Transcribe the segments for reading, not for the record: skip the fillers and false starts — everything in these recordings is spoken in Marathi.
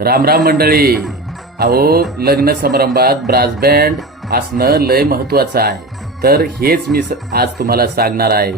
राम राम मंडळी. अहो, लग्न समारंभात ब्रास बँड असणं लय महत्वाचं आहे. तर हेच मी आज तुम्हाला सांगणार आहे.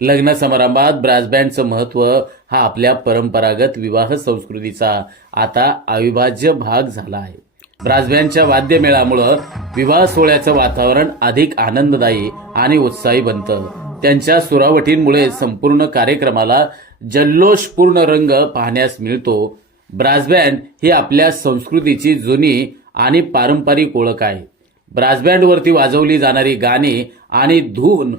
लग्न समारंभात ब्रास बँडचं महत्व हा आपल्या परंपरागत विवाह संस्कृतीचा आता अविभाज्य भाग झाला आहे. ब्रास बँडच्या वाद्यमेळामुळं विवाह सोहळ्याचं वातावरण अधिक आनंददायी आणि उत्साही बनतं. त्यांच्या सुरावटींमुळे संपूर्ण कार्यक्रमाला जल्लोषपूर्ण रंग पाहण्यास मिळतो. ब्रास बँड ही आपल्या संस्कृतीची जुनी आणि पारंपरिक ओळख आहे. ब्रास बँडवरती वाजवली जाणारी गाणी आणि धून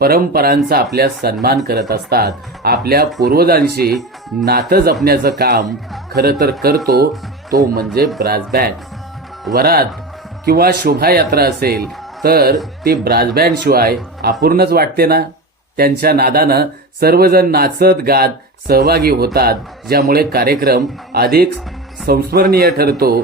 परंपरांचा आपल्या सन्मान करत असतात. आपल्या पूर्वजांशी नातं जपण्याचं काम खरं तर करतो तो म्हणजे ब्रास बँड. वरात किंवा शोभायात्रा असेल तर ती ब्रास बँड शिवाय अपूर्णच वाटते ना. त्यांच्या नादानं सर्वजण नाचत गात सहभागी होतात, ज्यामुळे कार्यक्रम अधिक संस्मरणीय ठरतो.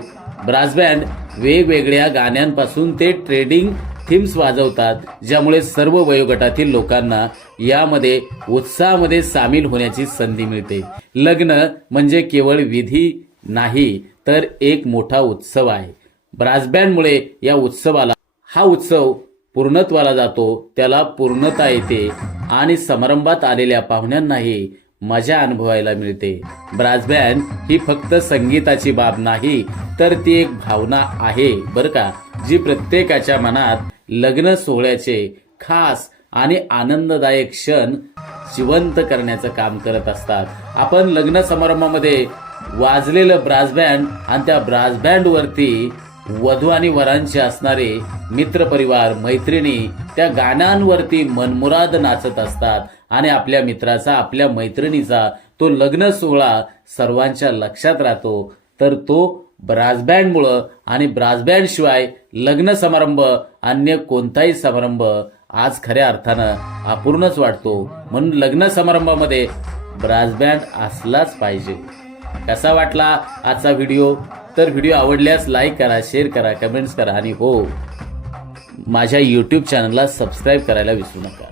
ब्रास बँड वेगवेगळ्या गाण्यांपासून ते ट्रेडिंग थीम्स वाजवतात, ज्यामुळे सर्व वयोगटातील लोकांना यामध्ये उत्साहामध्ये सामील होण्याची संधी मिळते. लग्न म्हणजे केवळ विधी नाही तर एक मोठा उत्सव आहे. ब्रास बँडमुळे या उत्सवाला हा उत्सव पूर्णत्वाला जातो, त्याला पूर्णता येते आणि समारंभात आलेल्या पाहुण्यांनाही मजा अनुभवायला मिळते. ब्रास बँड ही फक्त संगीताची बाब नाही तर ती एक भावना आहे बरं का, जी प्रत्येकाच्या मनात लग्न सोहळ्याचे खास आणि आनंददायक क्षण जिवंत करण्याचं काम करत असतात. आपण लग्न समारंभामध्ये वाजलेलं ब्रास बँड आणि त्या ब्रास बँडवरती वधू आणि वरांचे असणारे मित्रपरिवार मैत्रिणी त्या गाण्यांवरती मनमुराद नाचत असतात आणि आपल्या मित्राचा आपल्या मैत्रिणीचा तो लग्न सोहळा सर्वांच्या लक्षात राहतो. तर तो ब्रास बँडमुळं आणि ब्रास बँड शिवाय लग्न समारंभ अन्य कोणताही समारंभ आज खऱ्या अर्थानं अपूर्णच वाटतो. म्हणून लग्न समारंभामध्ये ब्रास बँड असलाच पाहिजे. कसा वाटला आजचा व्हिडिओ? तर व्हिडिओ आवडल्यास लाईक करा, शेअर करा, कमेंट्स करा आणि हो, माझ्या यूट्यूब चॅनलला सबस्क्राईब करायला विसरू नका.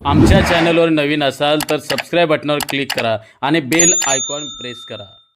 आमच्या चॅनलवर नवीन असाल तर सबस्क्राईब बटनावर क्लिक करा आणि बेल आयकॉन प्रेस करा.